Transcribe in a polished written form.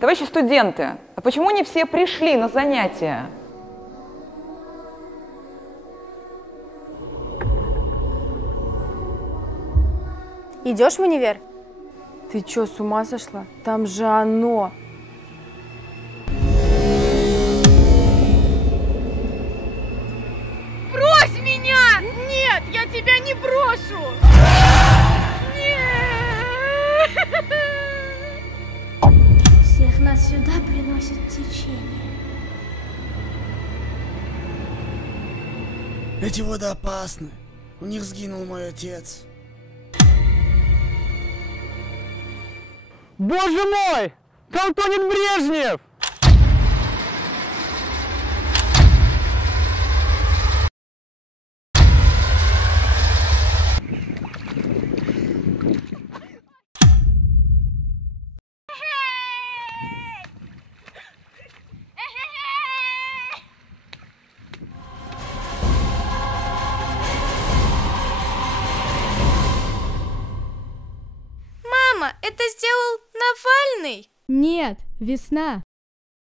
Товарищи студенты, а почему не все пришли на занятия? Идешь в универ? Ты чё, с ума сошла? Там же оно. Брось меня! Нет, я тебя не брошу! Нет! Всех нас сюда приносит течение. Эти воды опасны. У них сгинул мой отец. Боже мой! Там тонет Брежнев! Мама, это сделал Навальный? Нет, весна.